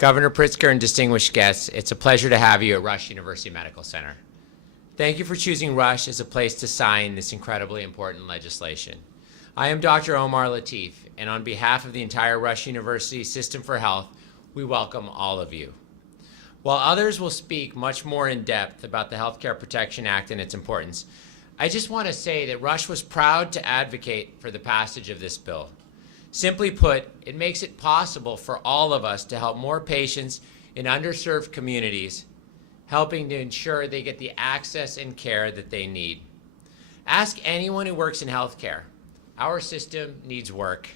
Governor Pritzker and distinguished guests, it's a pleasure to have you at Rush University Medical Center. Thank you for choosing Rush as a place to sign this incredibly important legislation. I am Dr. Omar Latif, and on behalf of the entire Rush University System for Health, we welcome all of you. While others will speak much more in depth about the Healthcare Protection Act and its importance, I just want to say that Rush was proud to advocate for the passage of this bill. Simply put, it makes it possible for all of us to help more patients in underserved communities, helping to ensure they get the access and care that they need. Ask anyone who works in healthcare. Our system needs work.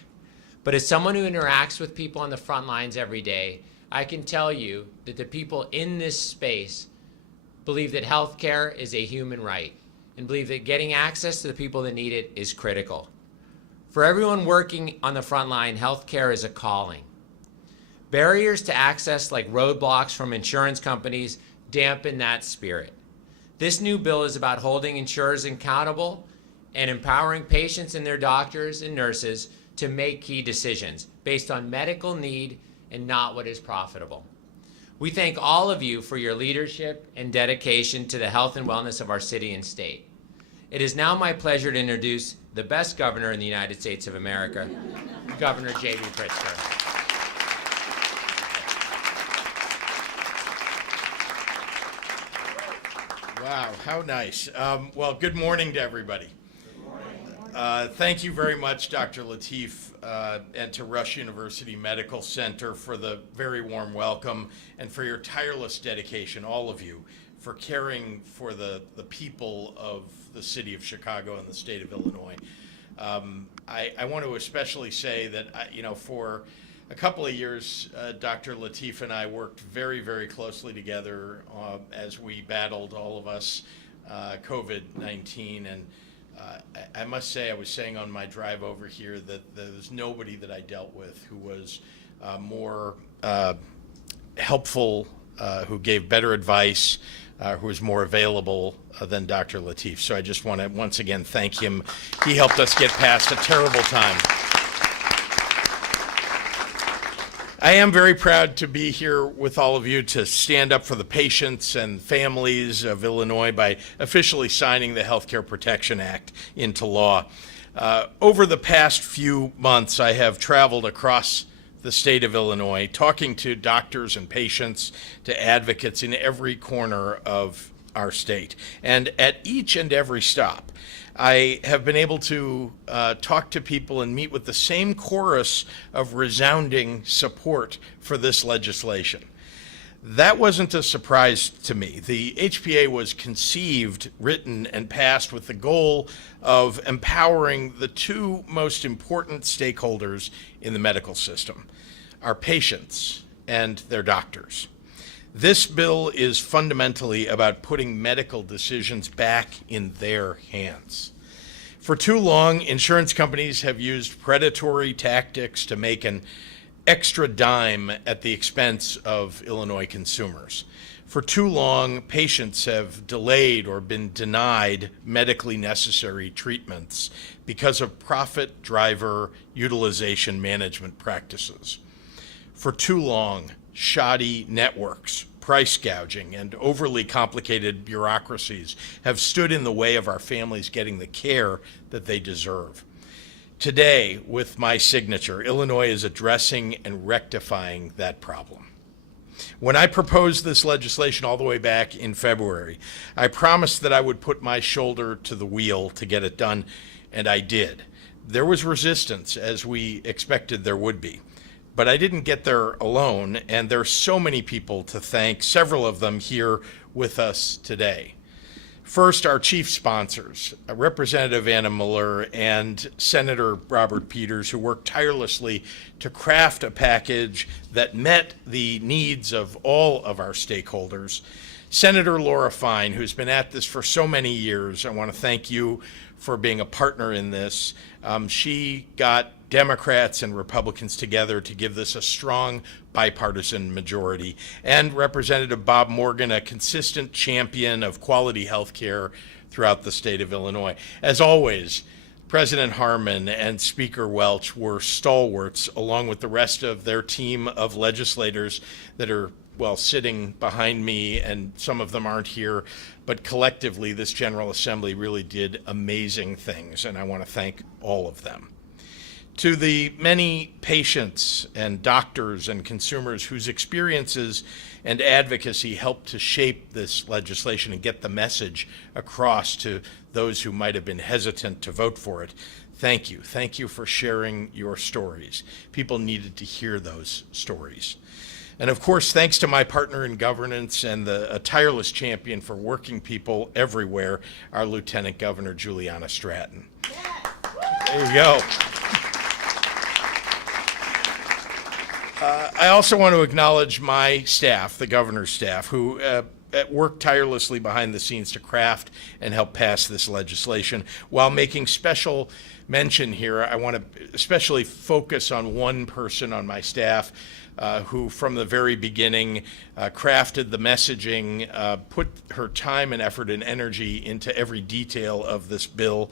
But as someone who interacts with people on the front lines every day, I can tell you that the people in this space believe that healthcare is a human right and believe that getting access to the people that need it is critical. For everyone working on the front line, healthcare is a calling. Barriers to access like roadblocks from insurance companies dampen that spirit. This new bill is about holding insurers accountable and empowering patients and their doctors and nurses to make key decisions based on medical need and not what is profitable. We thank all of you for your leadership and dedication to the health and wellness of our city and state. It is now my pleasure to introduce the best governor in the United States of America, Governor J.B. Pritzker. Wow, how nice. Well, good morning to everybody. Thank you very much, Dr. Latif, and to Rush University Medical Center for the very warm welcome and for your tireless dedication, all of you, for caring for the people of the city of Chicago and the state of Illinois. I want to especially say that, for a couple of years, Dr. Latif and I worked very, very closely together as we battled, all of us, COVID-19. And I must say, I was saying on my drive over here that there was nobody that I dealt with who was more helpful, who gave better advice, who was more available than Dr. Latif. So I just want to once again thank him. He helped us get past a terrible time. I am very proud to be here with all of you to stand up for the patients and families of Illinois by officially signing the Healthcare Protection Act into law. Over the past few months, I have traveled across the state of Illinois, talking to doctors and patients, to advocates in every corner of our state. And at each and every stop, I have been able to talk to people and meet with the same chorus of resounding support for this legislation. That wasn't a surprise to me. The HPA was conceived, written, and passed with the goal of empowering the two most important stakeholders in the medical system, our patients and their doctors. This bill is fundamentally about putting medical decisions back in their hands. For too long, insurance companies have used predatory tactics to make an extra dime at the expense of Illinois consumers. For too long, patients have delayed or been denied medically necessary treatments because of profit driver utilization management practices. For too long, shoddy networks, price gouging, and overly complicated bureaucracies have stood in the way of our families getting the care that they deserve. Today, with my signature, Illinois is addressing and rectifying that problem. When I proposed this legislation all the way back in February, I promised that I would put my shoulder to the wheel to get it done, and I did. There was resistance, as we expected there would be. But I didn't get there alone, and there are so many people to thank, several of them here with us today. First, our chief sponsors, Representative Anna Miller and Senator Robert Peters, who worked tirelessly to craft a package that met the needs of all of our stakeholders. Senator Laura Fine, who's been at this for so many years, I want to thank you for being a partner in this. She got Democrats and Republicans together to give this a strong bipartisan majority. And Representative Bob Morgan, a consistent champion of quality health care throughout the state of Illinois. As always, President Harmon and Speaker Welch were stalwarts, along with the rest of their team of legislators that are, well, sitting behind me, and some of them aren't here, but collectively this General Assembly really did amazing things, and I want to thank all of them. To the many patients and doctors and consumers whose experiences and advocacy helped to shape this legislation and get the message across to those who might have been hesitant to vote for it, thank you. Thank you for sharing your stories. People needed to hear those stories. And of course, thanks to my partner in governance and a tireless champion for working people everywhere, our Lieutenant Governor, Juliana Stratton. There you go. I also want to acknowledge my staff, the governor's staff, who worked tirelessly behind the scenes to craft and help pass this legislation. While making special mention here, I want to especially focus on one person on my staff who from the very beginning crafted the messaging, put her time and effort and energy into every detail of this bill,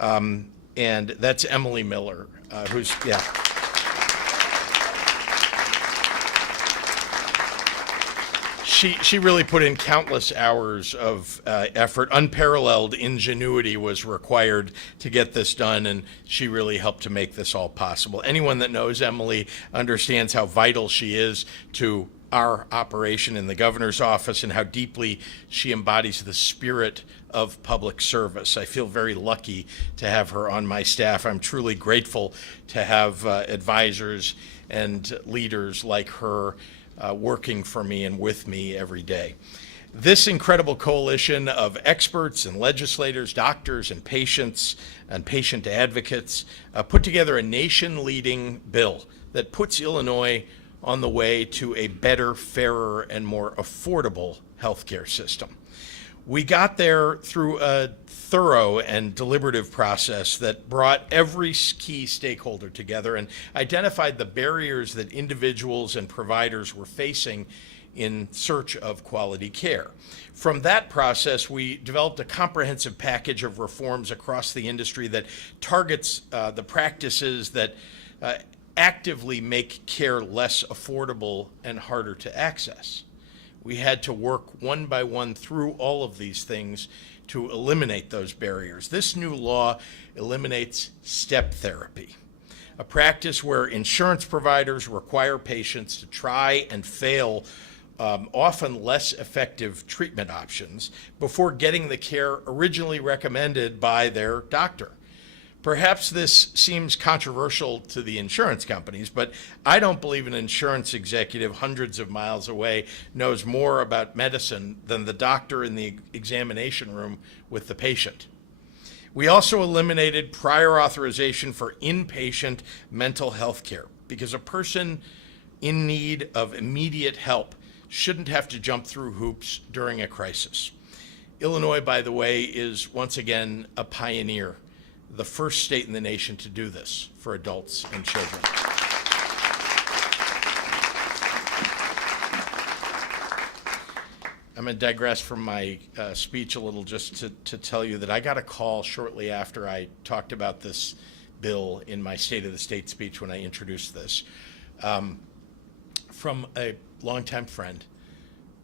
and that's Emily Miller, who's, yeah. She really put in countless hours of effort. Unparalleled ingenuity was required to get this done, and she really helped to make this all possible. Anyone that knows Emily understands how vital she is to our operation in the governor's office and how deeply she embodies the spirit of public service. I feel very lucky to have her on my staff. I'm truly grateful to have advisors and leaders like her working for me and with me every day. This incredible coalition of experts and legislators, doctors and patient advocates put together a nation-leading bill that puts Illinois on the way to a better, fairer, and more affordable healthcare system. We got there through a thorough and deliberative process that brought every key stakeholder together and identified the barriers that individuals and providers were facing in search of quality care. From that process, we developed a comprehensive package of reforms across the industry that targets the practices that actively make care less affordable and harder to access. We had to work one by one through all of these things to eliminate those barriers. This new law eliminates step therapy, a practice where insurance providers require patients to try and fail often less effective treatment options before getting the care originally recommended by their doctor. Perhaps this seems controversial to the insurance companies, but I don't believe an insurance executive hundreds of miles away knows more about medicine than the doctor in the examination room with the patient. We also eliminated prior authorization for inpatient mental health care because a person in need of immediate help shouldn't have to jump through hoops during a crisis. Illinois, by the way, is once again a pioneer, the first state in the nation to do this for adults and children. I'm going to digress from my speech a little just to tell you that I got a call shortly after I talked about this bill in my State of the State speech when I introduced this, from a longtime friend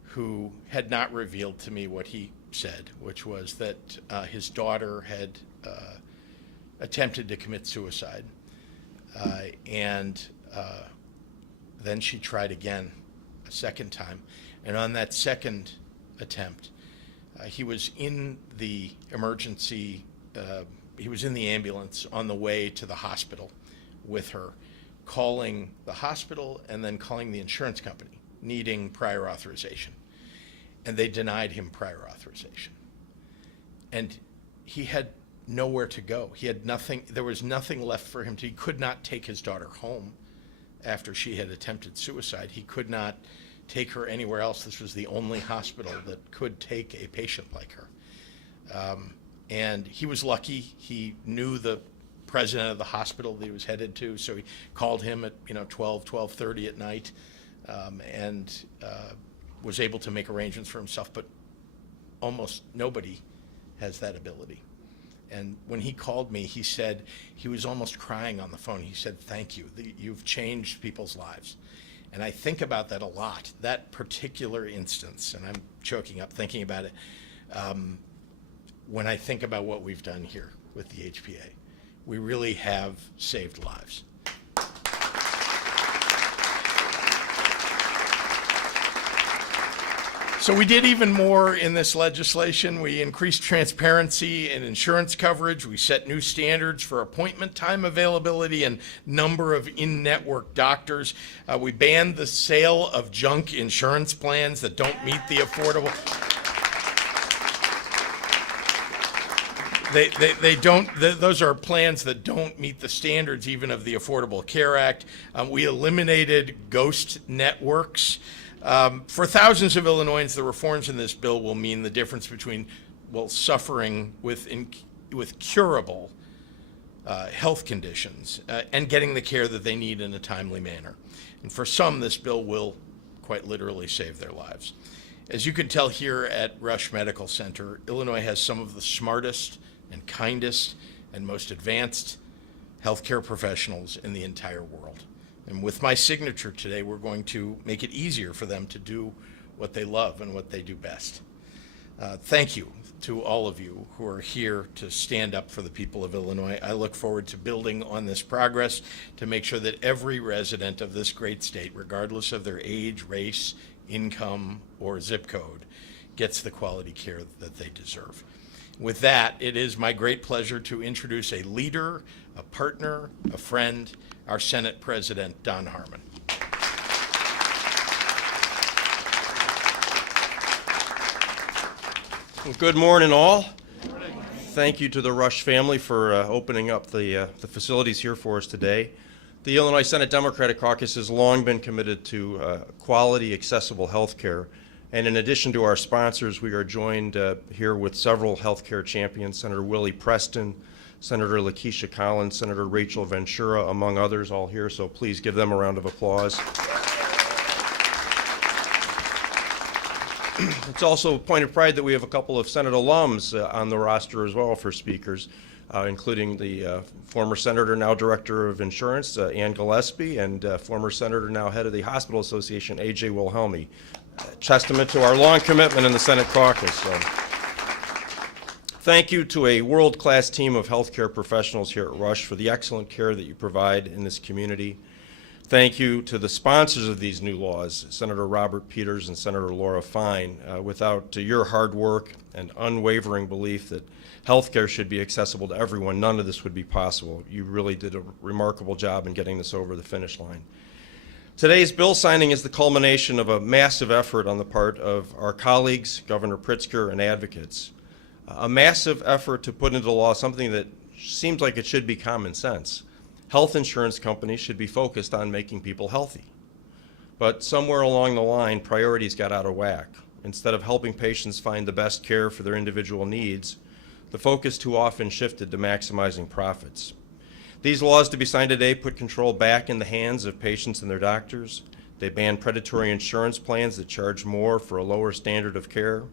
who had not revealed to me what he said, which was that his daughter had attempted to commit suicide, and then she tried again a second time. And on that second attempt, he was in the emergency, he was in the ambulance on the way to the hospital with her, calling the hospital and then calling the insurance company, needing prior authorization. And they denied him prior authorization. And he had nowhere to go. He had nothing, there was nothing left for him to, he could not take his daughter home after she had attempted suicide. He could not take her anywhere else. This was the only hospital that could take a patient like her. And he was lucky. He knew the president of the hospital that he was headed to, so he called him at 12:30 at night, and was able to make arrangements for himself. But almost nobody has that ability. And when he called me, he said, he was almost crying on the phone. He said, "Thank you. You've changed people's lives." And I think about that a lot, that particular instance, and I'm choking up thinking about it, when I think about what we've done here with the HPA. We really have saved lives. So we did even more in this legislation. We increased transparency in insurance coverage. We set new standards for appointment time availability and number of in-network doctors. We banned the sale of junk insurance plans that don't meet the affordable. Those are plans that don't meet the standards even of the Affordable Care Act. We eliminated ghost networks. For thousands of Illinoisans, the reforms in this bill will mean the difference between, well, suffering with curable health conditions and getting the care that they need in a timely manner. And for some, this bill will quite literally save their lives. As you can tell here at Rush Medical Center, Illinois has some of the smartest and kindest and most advanced healthcare professionals in the entire world. And with my signature today, we're going to make it easier for them to do what they love and what they do best. Thank you to all of you who are here to stand up for the people of Illinois. I look forward to building on this progress to make sure that every resident of this great state, regardless of their age, race, income, or zip code, gets the quality care that they deserve. With that, it is my great pleasure to introduce a leader, a partner, a friend, our Senate President, Don Harmon. Well, good morning, all. Thank you to the Rush family for opening up the facilities here for us today. The Illinois Senate Democratic Caucus has long been committed to quality, accessible health care. And in addition to our sponsors, we are joined here with several healthcare champions, Senator Willie Preston, Senator Lakeisha Collins, Senator Rachel Ventura, among others, all here, so please give them a round of applause. It's also a point of pride that we have a couple of Senate alums on the roster as well for speakers, including the former Senator, now Director of Insurance, Ann Gillespie, and former Senator, now Head of the Hospital Association, A.J. Wilhelmi. Testament to our long commitment in the Senate caucus. Thank you to a world-class team of healthcare professionals here at Rush for the excellent care that you provide in this community. Thank you to the sponsors of these new laws, Senator Robert Peters and Senator Laura Fine. Without your hard work and unwavering belief that healthcare should be accessible to everyone, none of this would be possible. You really did a remarkable job in getting this over the finish line. Today's bill signing is the culmination of a massive effort on the part of our colleagues, Governor Pritzker, and advocates. A massive effort to put into law something that seems like it should be common sense. Health insurance companies should be focused on making people healthy. But somewhere along the line, priorities got out of whack. Instead of helping patients find the best care for their individual needs, the focus too often shifted to maximizing profits. These laws to be signed today put control back in the hands of patients and their doctors. They ban predatory insurance plans that charge more for a lower standard of care.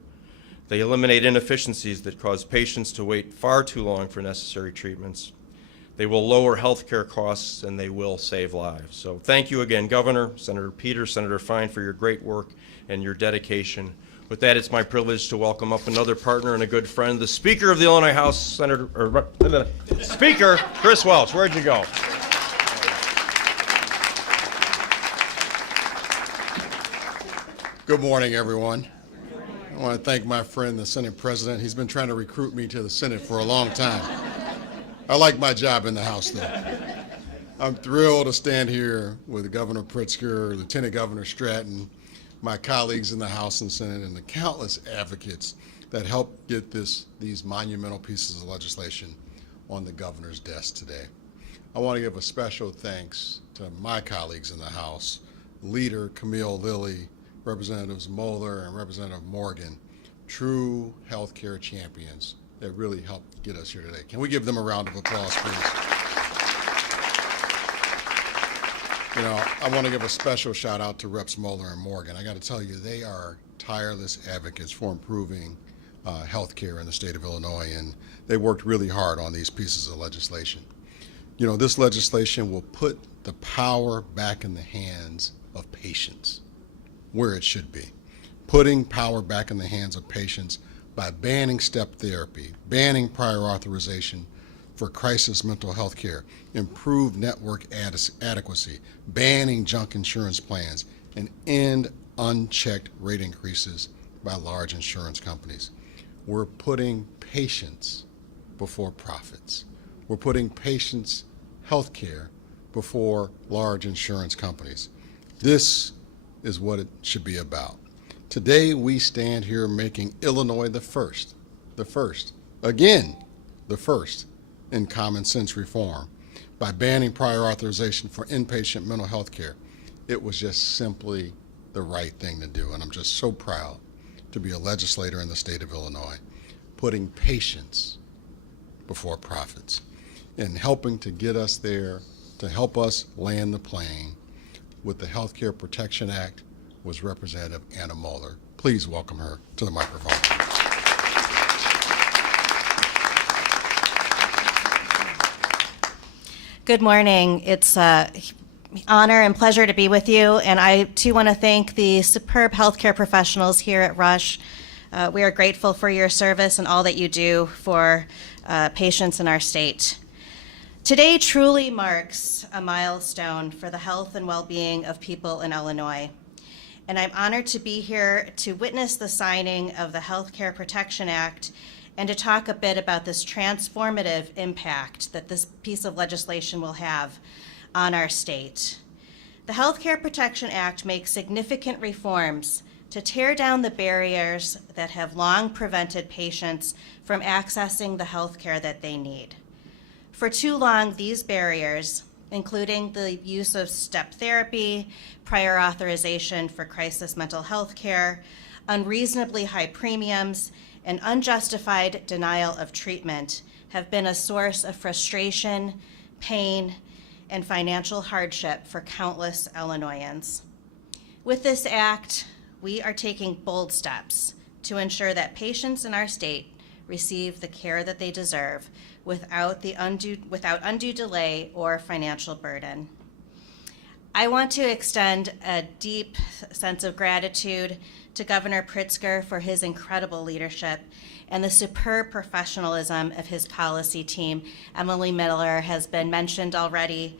They eliminate inefficiencies that cause patients to wait far too long for necessary treatments. They will lower health care costs, and they will save lives. So thank you again, Governor, Senator Peters, Senator Fine, for your great work and your dedication. With that, it's my privilege to welcome up another partner and a good friend, the Speaker of the Illinois House, Speaker Chris Welch. Where'd you go? Good morning, everyone. I want to thank my friend, the Senate President. He's been trying to recruit me to the Senate for a long time. I like my job in the House, though. I'm thrilled to stand here with Governor Pritzker, Lieutenant Governor Stratton, my colleagues in the House and Senate, and the countless advocates that helped get these monumental pieces of legislation on the governor's desk today. I want to give a special thanks to my colleagues in the House, Leader Camille Lilly, Representatives Moeller and Representative Morgan, true healthcare champions that really helped get us here today. Can we give them a round of applause, please? You know, I want to give a special shout out to Reps Moeller and Morgan. I got to tell you, they are tireless advocates for improving health care in the state of Illinois, and they worked really hard on these pieces of legislation. You know, this legislation will put the power back in the hands of patients, where it should be. Putting power back in the hands of patients by banning step therapy, banning prior authorization for crisis mental health care, improved network adequacy, banning junk insurance plans, and end unchecked rate increases by large insurance companies. We're putting patients before profits. We're putting patients' health care before large insurance companies. This is what it should be about. Today we stand here making Illinois the first in common sense reform by banning prior authorization for inpatient mental health care. It was just simply the right thing to do, and I'm just so proud to be a legislator in the state of Illinois, putting patients before profits and helping to get us there, to help us land the plane with the Healthcare Protection Act was Representative Anna Moeller. Please welcome her to the microphone. Good morning. It's an honor and pleasure to be with you, and I too want to thank the superb healthcare professionals here at Rush. We are grateful for your service and all that you do for patients in our state. Today truly marks a milestone for the health and well-being of people in Illinois, and I'm honored to be here to witness the signing of the Healthcare Protection Act and to talk a bit about this transformative impact that this piece of legislation will have on our state. The Healthcare Protection Act makes significant reforms to tear down the barriers that have long prevented patients from accessing the health care that they need. For too long, these barriers, including the use of step therapy, prior authorization for crisis mental health care, unreasonably high premiums, and unjustified denial of treatment, have been a source of frustration, pain, and financial hardship for countless Illinoisans. With this act, we are taking bold steps to ensure that patients in our state receive the care that they deserve without undue delay or financial burden. I want to extend a deep sense of gratitude to Governor Pritzker for his incredible leadership and the superb professionalism of his policy team. Emily Miller has been mentioned already.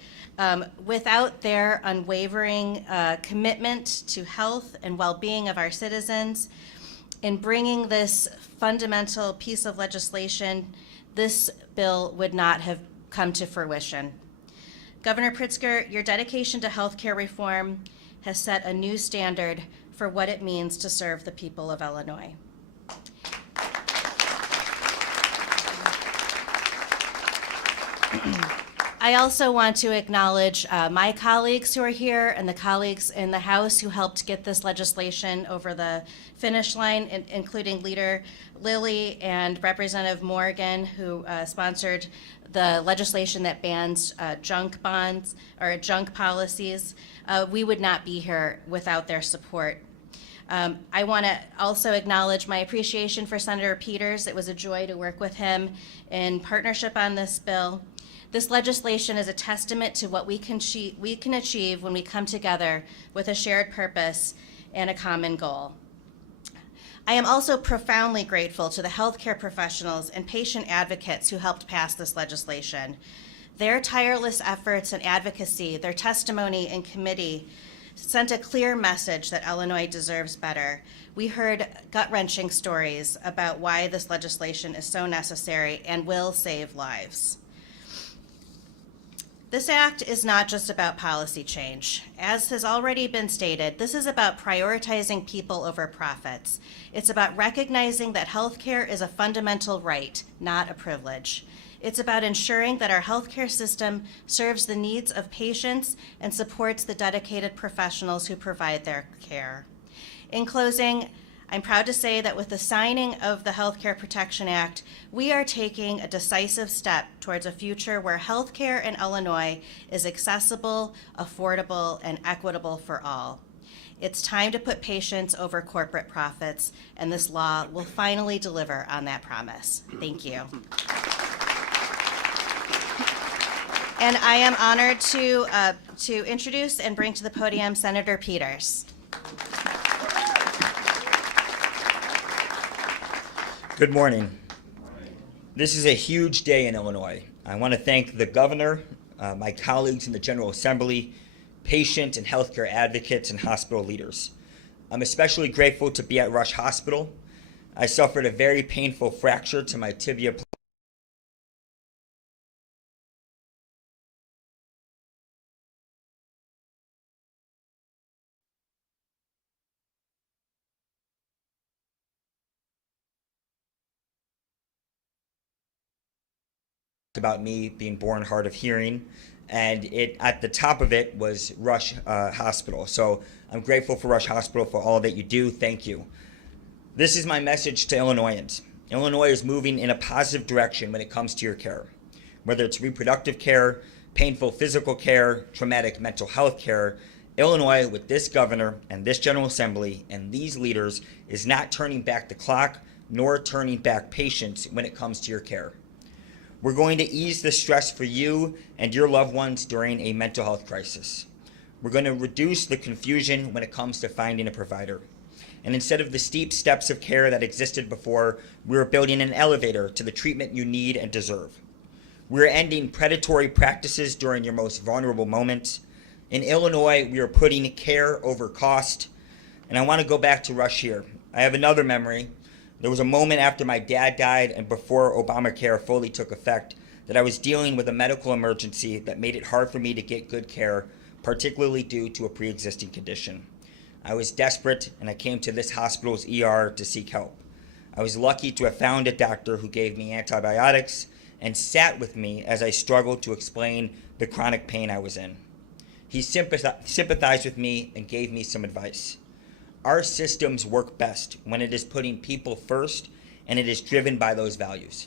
Without their unwavering commitment to health and well-being of our citizens, in bringing this fundamental piece of legislation, this bill would not have come to fruition. Governor Pritzker, your dedication to healthcare reform has set a new standard for what it means to serve the people of Illinois. I also want to acknowledge my colleagues who are here and the colleagues in the House who helped get this legislation over the finish line, including Leader Lilly and Representative Morgan, who sponsored the legislation that bans junk bonds or junk policies. We would not be here without their support. I want to also acknowledge my appreciation for Senator Peters. It was a joy to work with him in partnership on this bill. This legislation is a testament to what we can achieve when we come together with a shared purpose and a common goal. I am also profoundly grateful to the healthcare professionals and patient advocates who helped pass this legislation. Their tireless efforts and advocacy, their testimony in committee, sent a clear message that Illinois deserves better. We heard gut-wrenching stories about why this legislation is so necessary and will save lives. This act is not just about policy change. As has already been stated, this is about prioritizing people over profits. It's about recognizing that healthcare is a fundamental right, not a privilege. It's about ensuring that our healthcare system serves the needs of patients and supports the dedicated professionals who provide their care. In closing, I'm proud to say that with the signing of the Healthcare Protection Act, we are taking a decisive step towards a future where healthcare in Illinois is accessible, affordable, and equitable for all. It's time to put patients over corporate profits, and this law will finally deliver on that promise. Thank you. And I am honored to introduce and bring to the podium Senator Peters. Good morning. This is a huge day in Illinois. I want to thank the governor, my colleagues in the General Assembly, patient and healthcare advocates, and hospital leaders. I'm especially grateful to be at Rush Hospital. I suffered a very painful fracture to my tibia about me being born hard of hearing, and at the top of it was Rush Hospital. So I'm grateful for Rush Hospital for all that you do. Thank you. This is my message to Illinoisans. Illinois is moving in a positive direction when it comes to your care. Whether it's reproductive care, painful physical care, traumatic mental health care, Illinois, with this governor and this General Assembly and these leaders, is not turning back the clock nor turning back patients when it comes to your care. We're going to ease the stress for you and your loved ones during a mental health crisis. We're going to reduce the confusion when it comes to finding a provider. And instead of the steep steps of care that existed before, we're building an elevator to the treatment you need and deserve. We're ending predatory practices during your most vulnerable moments. In Illinois, we are putting care over cost. And I want to go back to Rush here. I have another memory. There was a moment after my dad died and before Obamacare fully took effect that I was dealing with a medical emergency that made it hard for me to get good care, particularly due to a pre-existing condition. I was desperate, and I came to this hospital's ER to seek help. I was lucky to have found a doctor who gave me antibiotics and sat with me as I struggled to explain the chronic pain I was in. He sympathized with me and gave me some advice. Our systems work best when it is putting people first and it is driven by those values.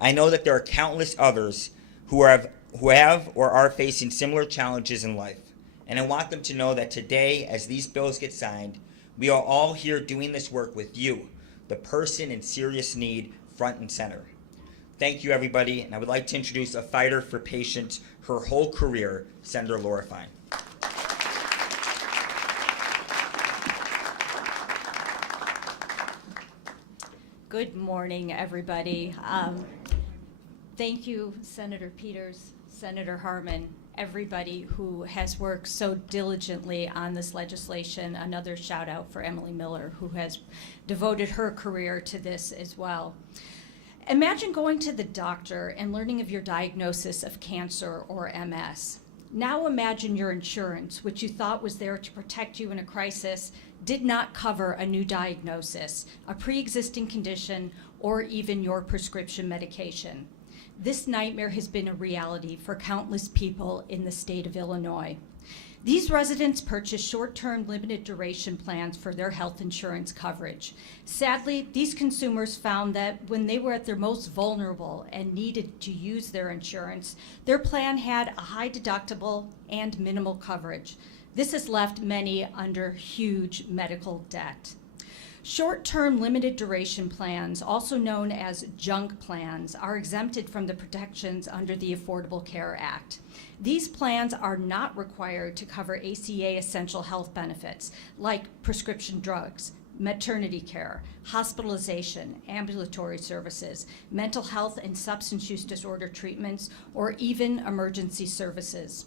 I know that there are countless others who have or are facing similar challenges in life. And I want them to know that today, as these bills get signed, we are all here doing this work with you, the person in serious need, front and center. Thank you, everybody, and I would like to introduce a fighter for patients her whole career, Senator Laura Fine. Good morning, everybody. Thank you, Senator Peters, Senator Harmon, everybody who has worked so diligently on this legislation. Another shout out for Emily Miller, who has devoted her career to this as well. Imagine going to the doctor and learning of your diagnosis of cancer or MS. Now imagine your insurance, which you thought was there to protect you in a crisis, did not cover a new diagnosis, a pre-existing condition, or even your prescription medication. This nightmare has been a reality for countless people in the state of Illinois. These residents purchased short-term limited duration plans for their health insurance coverage. Sadly, these consumers found that when they were at their most vulnerable and needed to use their insurance, their plan had a high deductible and minimal coverage. This has left many under huge medical debt. Short-term limited duration plans, also known as junk plans, are exempted from the protections under the Affordable Care Act. These plans are not required to cover ACA essential health benefits like prescription drugs, maternity care, hospitalization, ambulatory services, mental health and substance use disorder treatments, or even emergency services.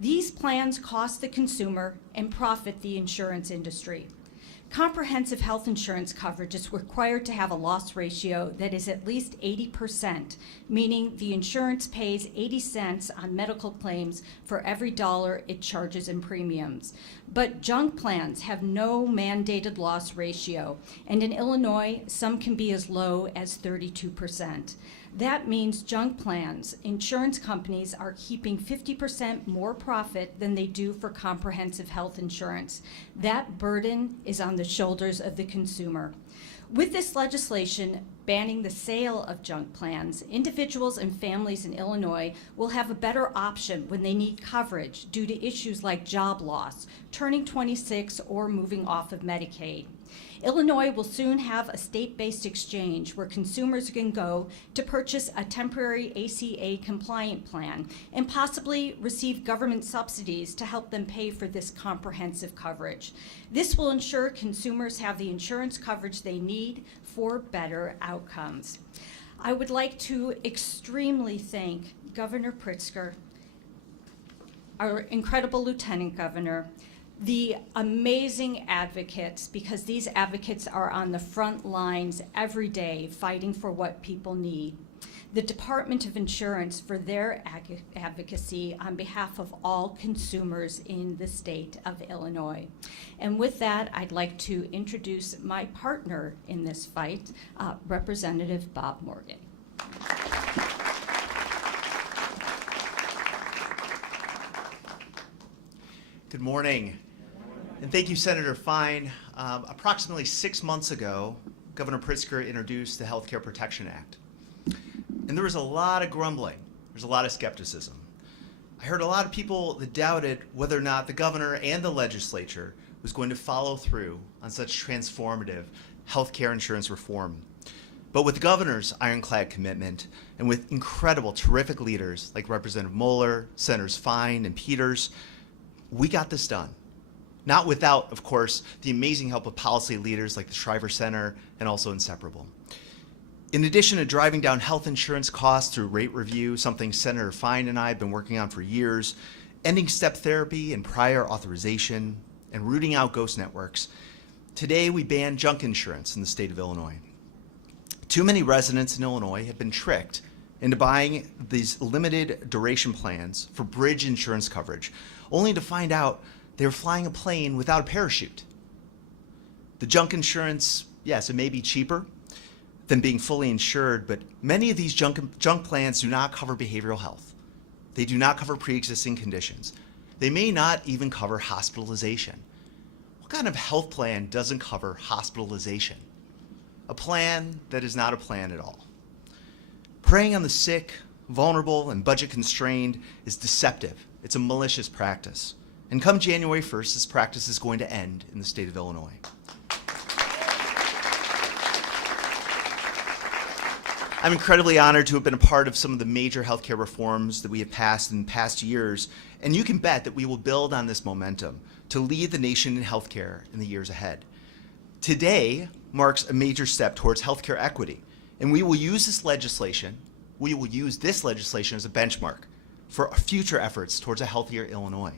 These plans cost the consumer and profit the insurance industry. Comprehensive health insurance coverage is required to have a loss ratio that is at least 80%, meaning the insurance pays 80 cents on medical claims for every dollar it charges in premiums. But junk plans have no mandated loss ratio, and in Illinois, some can be as low as 32%. That means junk plans, insurance companies are keeping 50% more profit than they do for comprehensive health insurance. That burden is on the shoulders of the consumer. With this legislation banning the sale of junk plans, individuals and families in Illinois will have a better option when they need coverage due to issues like job loss, turning 26, or moving off of Medicaid. Illinois will soon have a state-based exchange where consumers can go to purchase a temporary ACA compliant plan and possibly receive government subsidies to help them pay for this comprehensive coverage. This will ensure consumers have the insurance coverage they need for better outcomes. I would like to extremely thank Governor Pritzker, our incredible Lieutenant Governor, the amazing advocates, because these advocates are on the front lines every day fighting for what people need. The Department of Insurance for their advocacy on behalf of all consumers in the state of Illinois. And with that, I'd like to introduce my partner in this fight, Representative Bob Morgan. Good morning, and thank you, Senator Fine. Approximately 6 months ago, Governor Pritzker introduced the Health Care Protection Act. And there was a lot of grumbling. There's a lot of skepticism. I heard a lot of people that doubted whether or not the governor and the legislature was going to follow through on such transformative health care insurance reform. But with the governor's ironclad commitment and with incredible, terrific leaders like Representative Moeller, Senators Fine and Peters, we got this done. Not without, of course, the amazing help of policy leaders like the Shriver Center and also Inseparable. In addition to driving down health insurance costs through rate review, something Senator Fine and I have been working on for years, ending step therapy and prior authorization, and rooting out ghost networks, today we ban junk insurance in the state of Illinois. Too many residents in Illinois have been tricked into buying these limited duration plans for bridge insurance coverage, only to find out they were flying a plane without a parachute. The junk insurance, yes, it may be cheaper than being fully insured, but many of these junk plans do not cover behavioral health. They do not cover pre-existing conditions. They may not even cover hospitalization. What kind of health plan doesn't cover hospitalization? A plan that is not a plan at all. Preying on the sick, vulnerable, and budget constrained is deceptive. It's a malicious practice. And come January 1st, this practice is going to end in the state of Illinois. I'm incredibly honored to have been a part of some of the major healthcare reforms that we have passed in past years, and you can bet that we will build on this momentum to lead the nation in healthcare in the years ahead. Today marks a major step towards healthcare equity, and we will use this legislation as a benchmark for future efforts towards a healthier Illinois.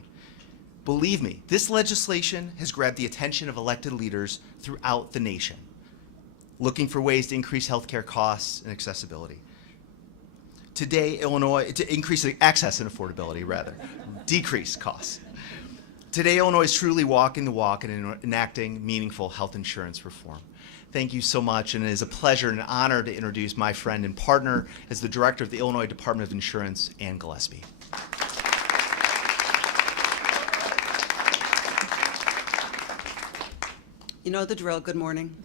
Believe me, this legislation has grabbed the attention of elected leaders throughout the nation, looking for ways to increase healthcare costs and accessibility. Today, Illinois, to increase the access and affordability, rather, decrease costs. Today, Illinois is truly walking the walk and enacting meaningful health insurance reform. Thank you so much, and it is a pleasure and an honor to introduce my friend and partner as the director of the Illinois Department of Insurance, Ann Gillespie. You know the drill. Good morning.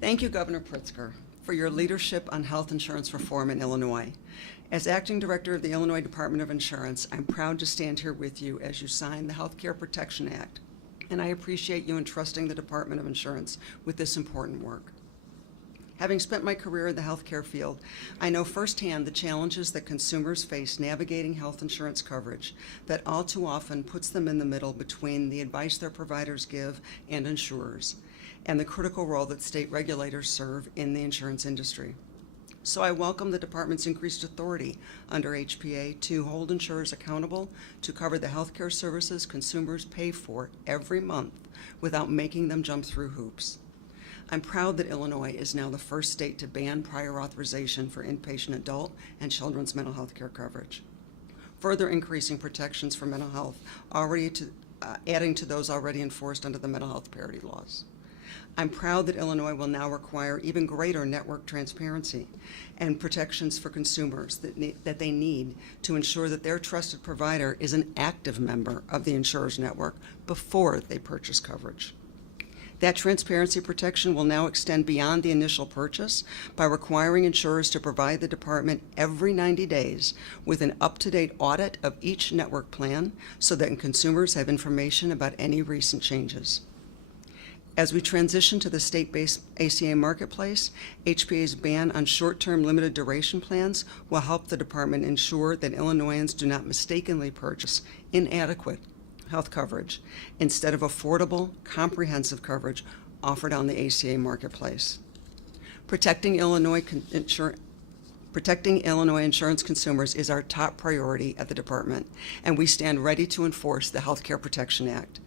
Thank you, Governor Pritzker, for your leadership on health insurance reform in Illinois. As acting director of the Illinois Department of Insurance, I'm proud to stand here with you as you sign the Health Care Protection Act, and I appreciate you entrusting the Department of Insurance with this important work. Having spent my career in the healthcare field, I know firsthand the challenges that consumers face navigating health insurance coverage that all too often puts them in the middle between the advice their providers give and insurers, and the critical role that state regulators serve in the insurance industry. So I welcome the department's increased authority under HPA to hold insurers accountable to cover the healthcare services consumers pay for every month without making them jump through hoops. I'm proud that Illinois is now the first state to ban prior authorization for inpatient adult and children's mental health care coverage, further increasing protections for mental health, adding to those already enforced under the mental health parity laws. I'm proud that Illinois will now require even greater network transparency and protections for consumers that they need to ensure that their trusted provider is an active member of the insurer's network before they purchase coverage. That transparency protection will now extend beyond the initial purchase by requiring insurers to provide the department every 90 days with an up-to-date audit of each network plan so that consumers have information about any recent changes. As we transition to the state-based ACA marketplace, HPA's ban on short-term limited duration plans will help the department ensure that Illinoisans do not mistakenly purchase inadequate health coverage instead of affordable, comprehensive coverage offered on the ACA marketplace. Protecting Illinois insurance consumers is our top priority at the department, and we stand ready to enforce the Healthcare Protection Act.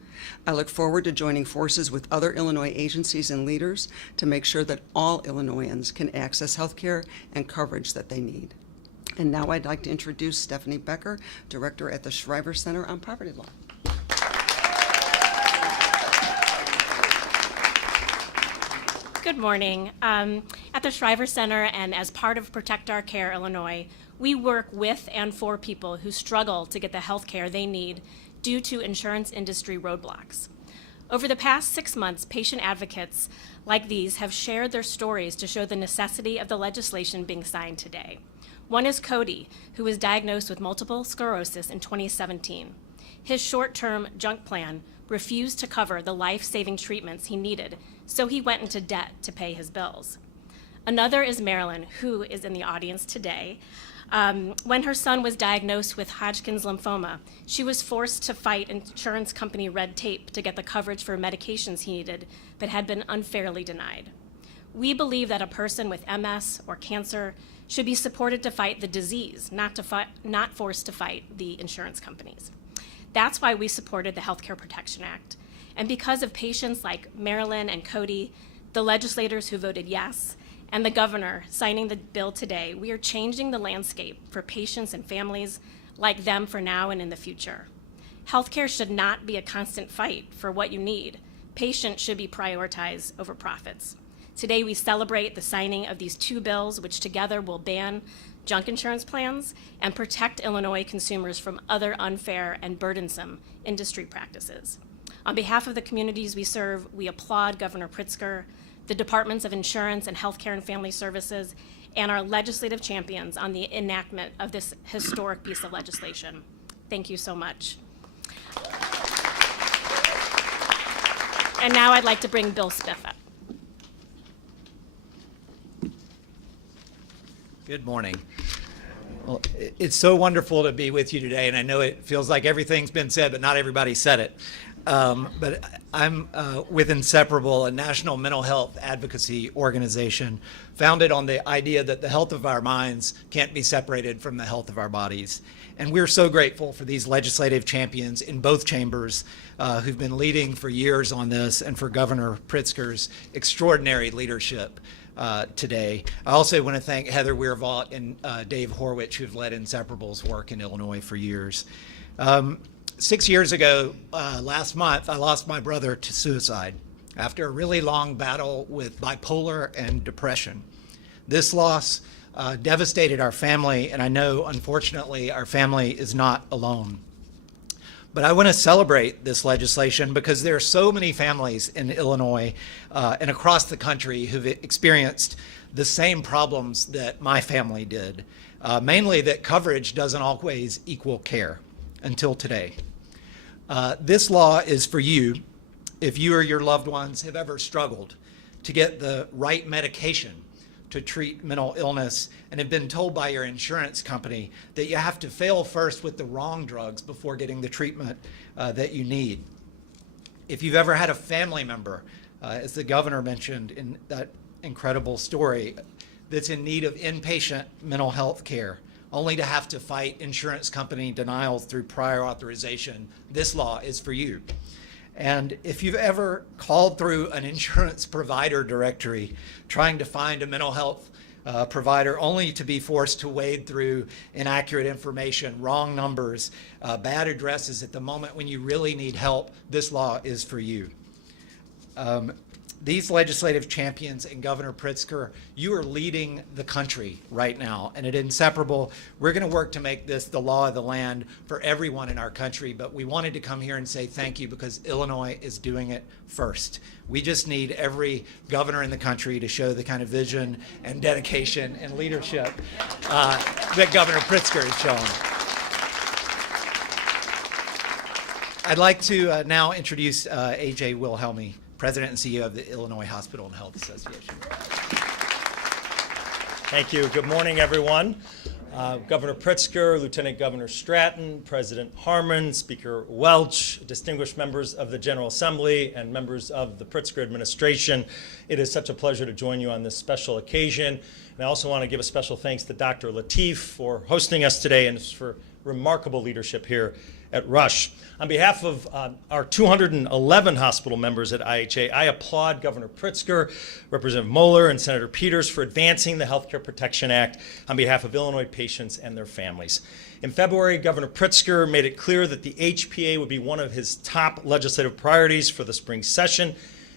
I look forward to joining forces with other Illinois agencies and leaders to make sure that all Illinoisans can access health care and coverage that they need. And now I'd like to introduce Stephanie Becker, Director at the Shriver Center on Poverty Law. Good morning. At the Shriver Center and as part of Protect Our Care Illinois, we work with and for people who struggle to get the health care they need due to insurance industry roadblocks. Over the past 6 months, patient advocates like these have shared their stories to show the necessity of the legislation being signed today. One is Cody, who was diagnosed with multiple sclerosis in 2017. His short-term junk plan refused to cover the life-saving treatments he needed, so he went into debt to pay his bills. Another is Marilyn, who is in the audience today. When her son was diagnosed with Hodgkin's lymphoma, she was forced to fight insurance company red tape to get the coverage for medications he needed, but had been unfairly denied. We believe that a person with MS or cancer should be supported to fight the disease, not forced to fight the insurance companies. That's why we supported the Healthcare Protection Act. And because of patients like Marilyn and Cody, the legislators who voted yes, and the governor signing the bill today, we are changing the landscape for patients and families like them for now and in the future. Healthcare should not be a constant fight for what you need. Patients should be prioritized over profits. Today we celebrate the signing of these two bills, which together will ban junk insurance plans and protect Illinois consumers from other unfair and burdensome industry practices. On behalf of the communities we serve, we applaud Governor Pritzker, the Departments of Insurance and Healthcare and Family Services, and our legislative champions on the enactment of this historic piece of legislation. Thank you so much. And now I'd like to bring Bill Smith up. Good morning. Well, it's so wonderful to be with you today, and I know it feels like everything's been said, but not everybody said it. But I'm with Inseparable, a national mental health advocacy organization founded on the idea that the health of our minds can't be separated from the health of our bodies. And we're so grateful for these legislative champions in both chambers who've been leading for years on this, and for Governor Pritzker's extraordinary leadership today. I also want to thank Heather Weirvault and Dave Horwich, who've led Inseparable's work in Illinois for years. 6 years ago, last month, I lost my brother to suicide after a really long battle with bipolar and depression. This loss devastated our family, and I know, unfortunately, our family is not alone. But I want to celebrate this legislation because there are so many families in Illinois and across the country who've experienced the same problems that my family did, mainly that coverage doesn't always equal care until today. This law is for you if you or your loved ones have ever struggled to get the right medication to treat mental illness and have been told by your insurance company that you have to fail first with the wrong drugs before getting the treatment that you need. If you've ever had a family member, as the governor mentioned in that incredible story, that's in need of inpatient mental health care, only to have to fight insurance company denials through prior authorization, this law is for you. And if you've ever called through an insurance provider directory trying to find a mental health provider only to be forced to wade through inaccurate information, wrong numbers, bad addresses at the moment when you really need help, this law is for you. these legislative champions and Governor Pritzker, you are leading the country right now. And at Inseparable, we're going to work to make this the law of the land for everyone in our country. But we wanted to come here and say thank you because Illinois is doing it first. We just need every governor in the country to show the kind of vision and dedication and leadership that Governor Pritzker has shown. I'd like to now introduce A.J. Wilhelmi, President and CEO of the Illinois Hospital and Health Association. Thank you. Good morning, everyone. Governor Pritzker, Lieutenant Governor Stratton, President Harmon, Speaker Welch, distinguished members of the General Assembly, and members of the Pritzker administration. It is such a pleasure to join you on this special occasion. And I also want to give a special thanks to Dr. Lateef for hosting us today and for remarkable leadership here at Rush. On behalf of our 211 hospital members at IHA, I applaud Governor Pritzker, Representative Moeller, and Senator Peters for advancing the Healthcare Protection Act on behalf of Illinois patients and their families. In February, Governor Pritzker made it clear that the HPA would be one of his top legislative priorities for the spring session,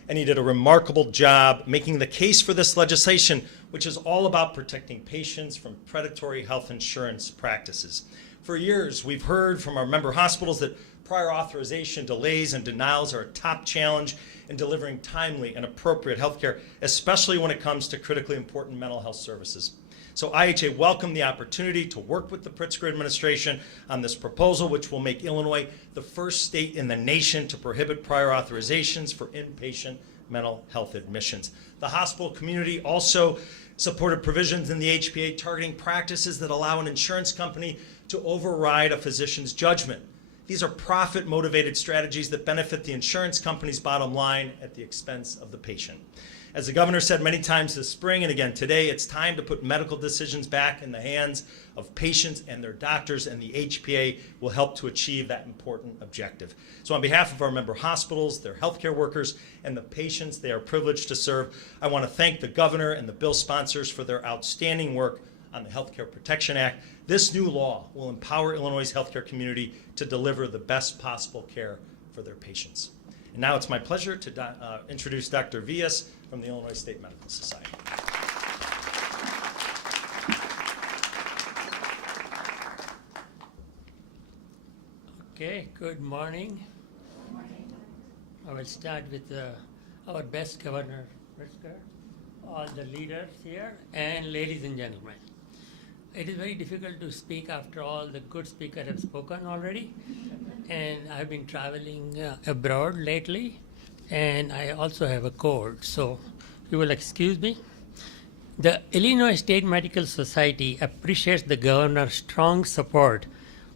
and he did a remarkable job making the case for this legislation, which is all about protecting patients from predatory health insurance practices. For years, we've heard from our member hospitals that prior authorization delays and denials are a top challenge in delivering timely and appropriate health care, especially when it comes to critically important mental health services. So IHA welcomed the opportunity to work with the Pritzker administration on this proposal, which will make Illinois the first state in the nation to prohibit prior authorizations for inpatient mental health admissions. The hospital community also supported provisions in the HPA targeting practices that allow an insurance company to override a physician's judgment. These are profit-motivated strategies that benefit the insurance company's bottom line at the expense of the patient. As the governor said many times this spring and again today, it's time to put medical decisions back in the hands of patients and their doctors, and the HPA will help to achieve that important objective. So on behalf of our member hospitals, their healthcare workers, and the patients they are privileged to serve, I want to thank the governor and the bill sponsors for their outstanding work on the Healthcare Protection Act. This new law will empower Illinois' healthcare community to deliver the best possible care for their patients. And now it's my pleasure to introduce Dr. Villas from the Illinois State Medical Society. Okay, good morning. I will start with our best Governor Pritzker, all the leaders here, and ladies and gentlemen. It is very difficult to speak after all the good speakers have spoken already, and I've been traveling abroad lately, and I also have a cold, so you will excuse me. The Illinois State Medical Society appreciates the governor's strong support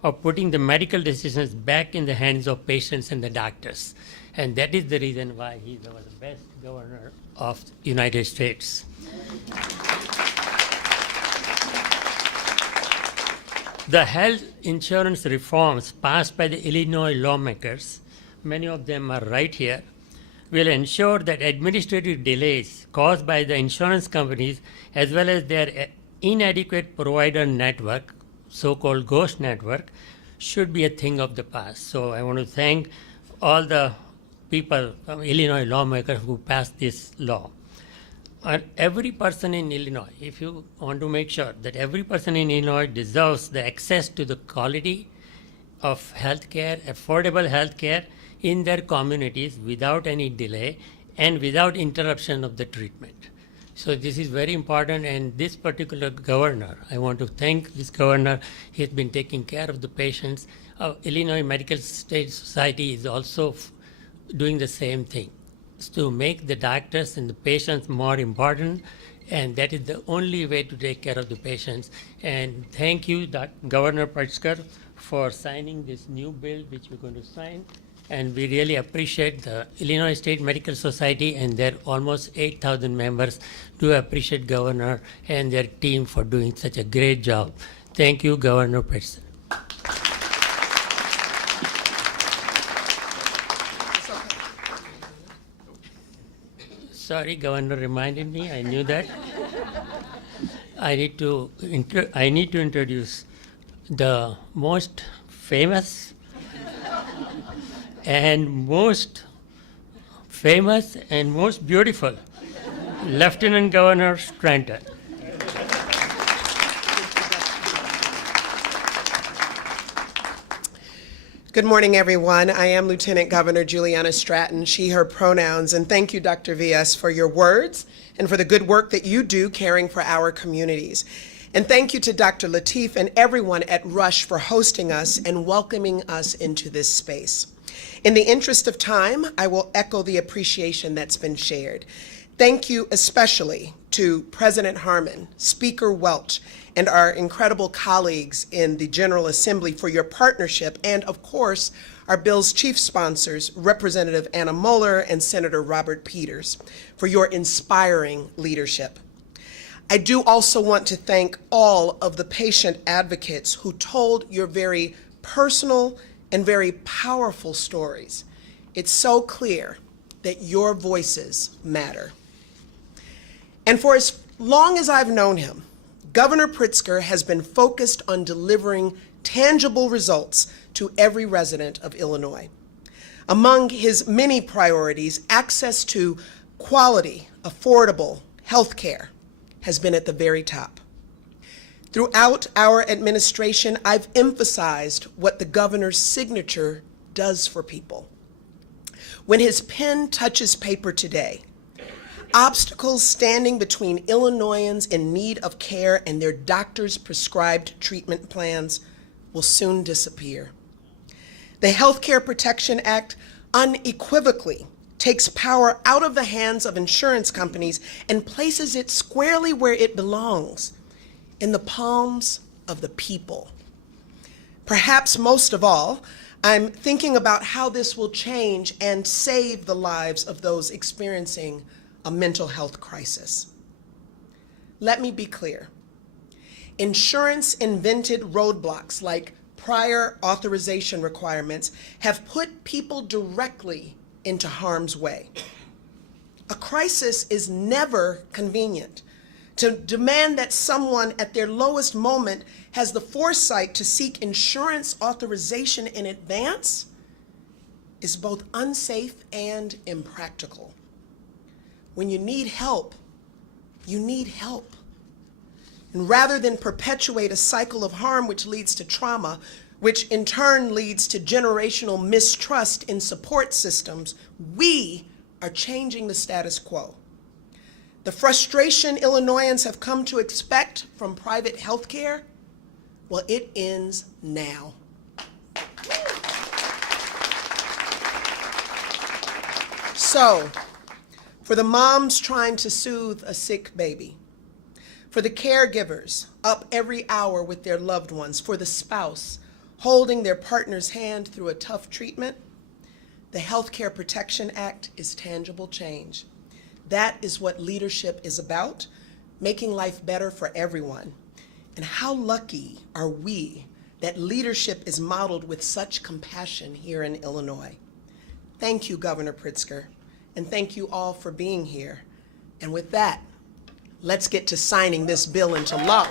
of putting the medical decisions back in the hands of patients and the doctors, and that is the reason why he's our best governor of the United States. The health insurance reforms passed by the Illinois lawmakers, many of them are right here, will ensure that administrative delays caused by the insurance companies as well as their inadequate provider network, so-called ghost network, should be a thing of the past. So I want to thank all the people, Illinois lawmakers who passed this law. And every person in Illinois, if you want to make sure that every person in Illinois deserves the access to the quality of health care, affordable health care in their communities without any delay and without interruption of the treatment. So this is very important, and this particular governor, I want to thank this governor. He has been taking care of the patients. Illinois Medical State Society is also doing the same thing, to make the doctors and the patients more important, and that is the only way to take care of the patients. And thank you, Governor Pritzker, for signing this new bill which we're going to sign. And we really appreciate the Illinois State Medical Society and their almost 8,000 members do appreciate Governor and their team for doing such a great job. Thank you, Governor Pritzker. Sorry, Governor reminded me. I knew that. I need to introduce the most famous and most famous and most beautiful, Lieutenant Governor Stratton. Good morning, everyone. I am Lieutenant Governor Juliana Stratton, she, her pronouns, and thank you, Dr. V.S., for your words and for the good work that you do caring for our communities. And thank you to Dr. Lateef and everyone at Rush for hosting us and welcoming us into this space. In the interest of time, I will echo the appreciation that's been shared. Thank you especially to President Harmon, Speaker Welch, and our incredible colleagues in the General Assembly for your partnership, and of course, our bill's chief sponsors, Representative Anna Moeller and Senator Robert Peters, for your inspiring leadership. I do also want to thank all of the patient advocates who told your very personal and very powerful stories. It's so clear that your voices matter. And for as long as I've known him, Governor Pritzker has been focused on delivering tangible results to every resident of Illinois. Among his many priorities, access to quality, affordable health care has been at the very top. Throughout our administration, I've emphasized what the governor's signature does for people. When his pen touches paper today, obstacles standing between Illinoisans in need of care and their doctors' prescribed treatment plans will soon disappear. The Healthcare Protection Act unequivocally takes power out of the hands of insurance companies and places it squarely where it belongs, in the palms of the people. Perhaps most of all, I'm thinking about how this will change and save the lives of those experiencing a mental health crisis. Let me be clear. Insurance-invented roadblocks like prior authorization requirements have put people directly into harm's way. A crisis is never convenient. To demand that someone at their lowest moment has the foresight to seek insurance authorization in advance is both unsafe and impractical. When you need help, you need help. And rather than perpetuate a cycle of harm which leads to trauma, which in turn leads to generational mistrust in support systems, we are changing the status quo. The frustration Illinoisans have come to expect from private health care, well, it ends now. So, for the moms trying to soothe a sick baby, for the caregivers up every hour with their loved ones, for the spouse holding their partner's hand through a tough treatment, the Healthcare Protection Act is tangible change. That is what leadership is about, making life better for everyone. And how lucky are we that leadership is modeled with such compassion here in Illinois. Thank you, Governor Pritzker, and thank you all for being here. And with that, let's get to signing this bill into law.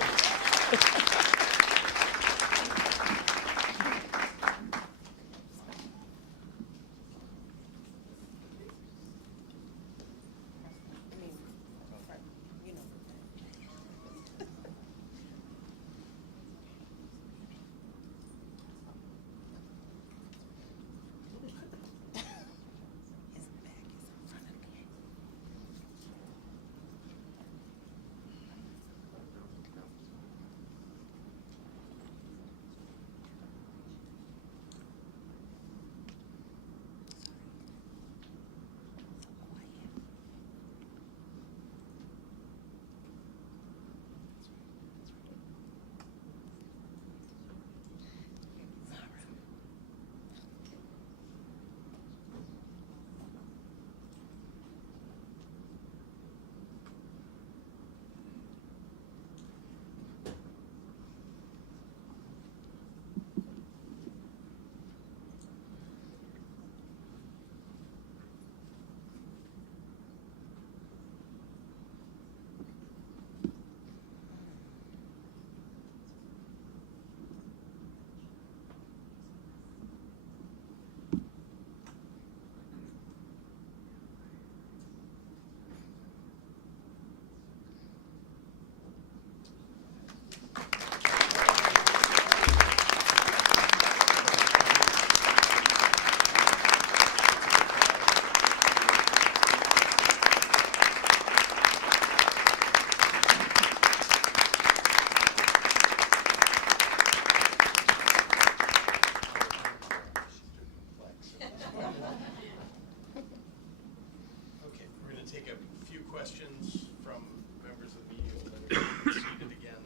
take a few questions from members of the media. We'll then get seated again.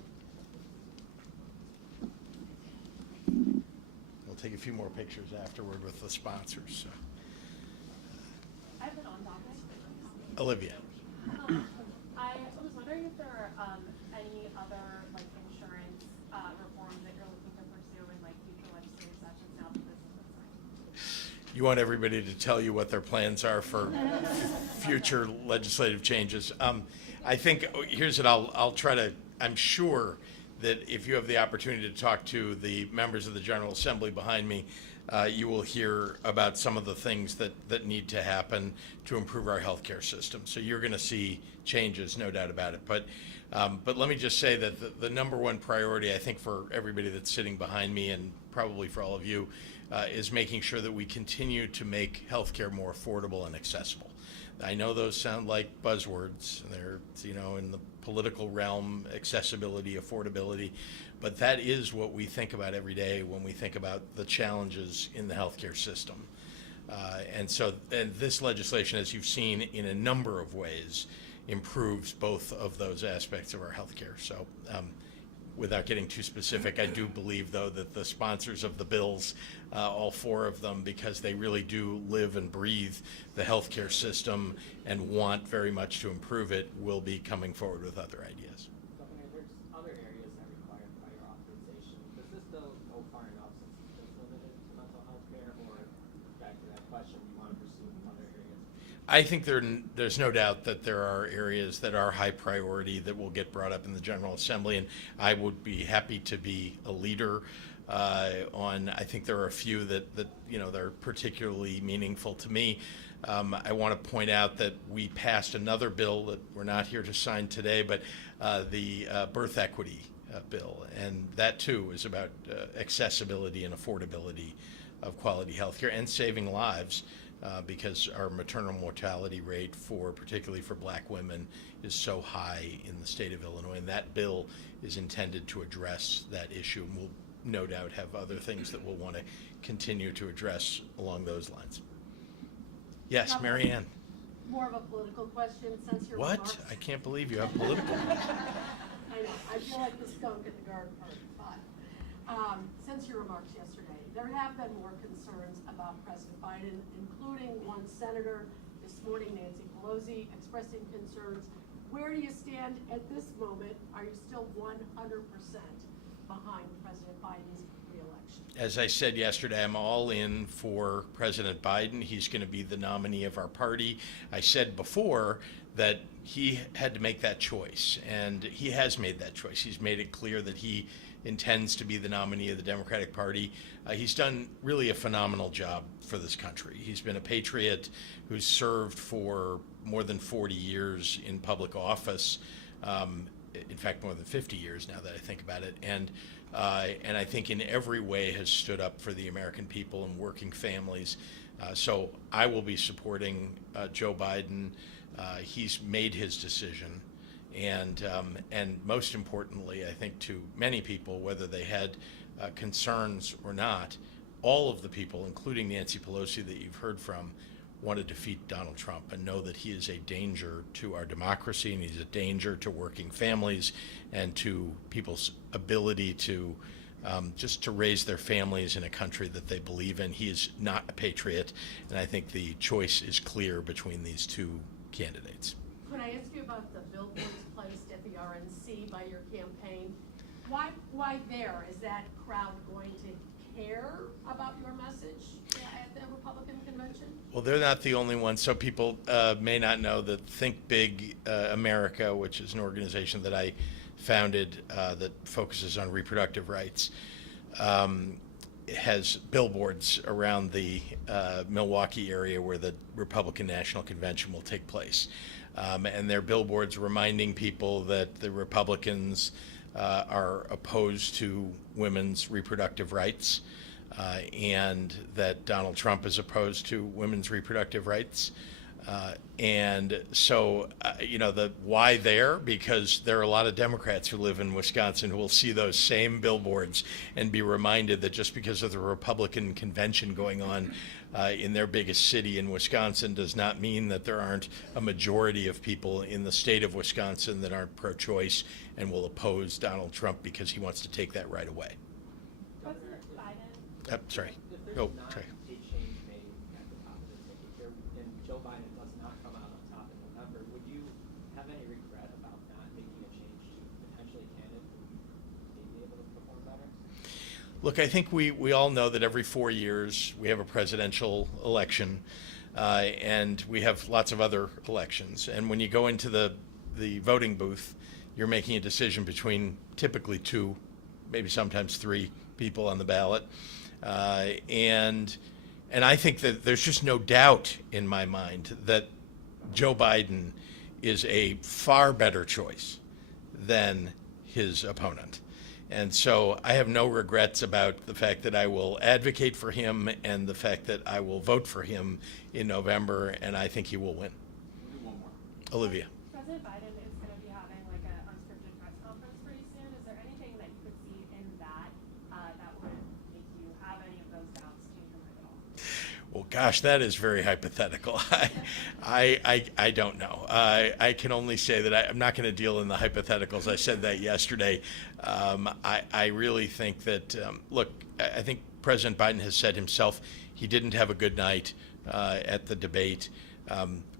We'll take a few more pictures afterward with the sponsors. So. I have an on-topic. Olivia. I was wondering if there are any other insurance reforms that you're looking to pursue in future legislative sessions now that this is signed. You want everybody to tell you what their plans are for future legislative changes. I think here's what I'll try to. I'm sure that if you have the opportunity to talk to the members of the General Assembly behind me, you will hear about some of the things that need to happen to improve our healthcare system. So you're going to see changes, no doubt about it. But let me just say that the number one priority, I think, for everybody that's sitting behind me and probably for all of you, is making sure that we continue to make healthcare more affordable and accessible. I know those sound like buzzwords. They're, in the political realm, accessibility, affordability, but that is what we think about every day when we think about the challenges in the healthcare system. And this legislation, as you've seen in a number of ways, improves both of those aspects of our healthcare. So without getting too specific, I do believe, though, that the sponsors of the bills, all four of them, because they really do live and breathe the healthcare system and want very much to improve it, will be coming forward with other ideas. There's other areas that require prior authorization. Does this bill go far enough since it's limited to mental health care, or back to that question, you want to pursue in other areas? I think there's no doubt that there are areas that are high priority that will get brought up in the General Assembly, and I would be happy to be a leader on. I think there are a few that are particularly meaningful to me. I want to point out that we passed another bill that we're not here to sign today, but the birth equity bill, and that too is about accessibility and affordability of quality health care and saving lives. Because our maternal mortality rate, particularly for Black women, is so high in the state of Illinois, and that bill is intended to address that issue. And we'll no doubt have other things that we'll want to continue to address along those lines. Yes, Mary Ann. More of a political question, since your What? remarks. I can't believe you have political questions. I know, I feel like the skunk at the garden party, but since your remarks yesterday, there have been more concerns about President Biden, including one senator this morning, Nancy Pelosi, expressing concerns. Where do you stand at this moment? Are you still 100% behind President Biden's re-election? As I said yesterday, I'm all in for President Biden. He's going to be the nominee of our party. I said before that he had to make that choice, and he has made that choice. He's made it clear that he intends to be the nominee of the Democratic Party. He's done really a phenomenal job for this country. He's been a patriot who's served for more than 40 years in public office. In fact, more than 50 years now that I think about it. And I think in every way has stood up for the American people and working families. So I will be supporting Joe Biden. He's made his decision. And most importantly, I think to many people, whether they had concerns or not, all of the people, including Nancy Pelosi that you've heard from, want to defeat Donald Trump and know that he is a danger to our democracy, and he's a danger to working families and to people's ability to just to raise their families in a country that they believe in. He is not a patriot, and I think the choice is clear between these two candidates. Could I ask you about the billboards placed at the RNC by your campaign? Why there? Is that crowd going to care about your message at the Republican convention? Well, they're not the only ones. So people may not know that Think Big America, which is an organization that I founded that focuses on reproductive rights, has billboards around the Milwaukee area where the Republican National Convention will take place. And they're billboards reminding people that the Republicans are opposed to women's reproductive rights, and that Donald Trump is opposed to women's reproductive rights. And so, the why there? Because there are a lot of Democrats who live in Wisconsin who will see those same billboards and be reminded that just because of the Republican convention going on in their biggest city in Wisconsin does not mean that there aren't a majority of people in the state of Wisconsin that aren't pro-choice and will oppose Donald Trump because he wants to take that right away. President Biden. Sorry. If there's Oh, not sorry. a change made at the top of the ticket here, and Joe Biden does not come out on top in November, would you have any regret about not making a change to potentially a candidate who may be able to perform better? Look, I think we all know that every 4 years we have a presidential election, and we have lots of other elections. And when you go into the voting booth, you're making a decision between typically 2, maybe sometimes 3 people on the ballot. And I think that there's just no doubt in my mind that Joe Biden is a far better choice than his opponent. And so I have no regrets about the fact that I will advocate for him and the fact that I will vote for him in November, and I think he will win. Olivia. President Biden is going to be having like an unscripted press conference pretty soon. Is there anything that you could see in that that would make you have any of those doubts change your mind at all? Well, gosh, that is very hypothetical. I don't know. I can only say that I'm not going to deal in the hypotheticals. I said that yesterday. I really think that, look, I think President Biden has said himself he didn't have a good night at the debate.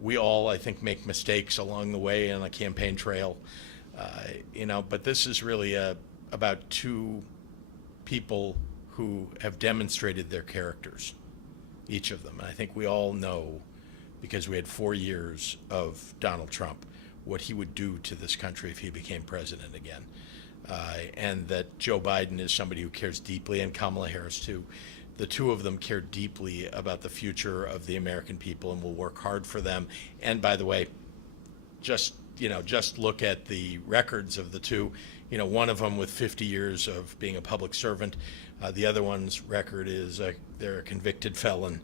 We all, I think, make mistakes along the way on a campaign trail, but this is really about 2 people who have demonstrated their characters, each of them. And I think we all know, because we had 4 years of Donald Trump, what he would do to this country if he became president again. And that Joe Biden is somebody who cares deeply, and Kamala Harris too. The 2 of them care deeply about the future of the American people and will work hard for them. And by the way, just look at the records of the 2. One of them with 50 years of being a public servant. The other one's record is they're a convicted felon,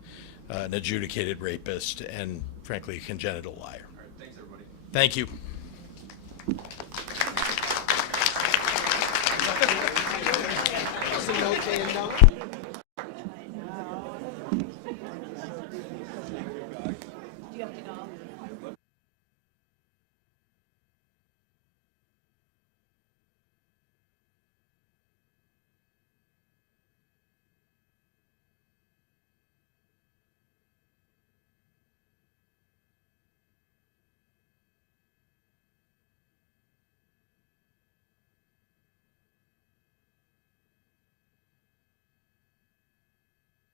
an adjudicated rapist, and frankly, a congenital liar. All right, thanks, everybody. Thank you. Okay, no.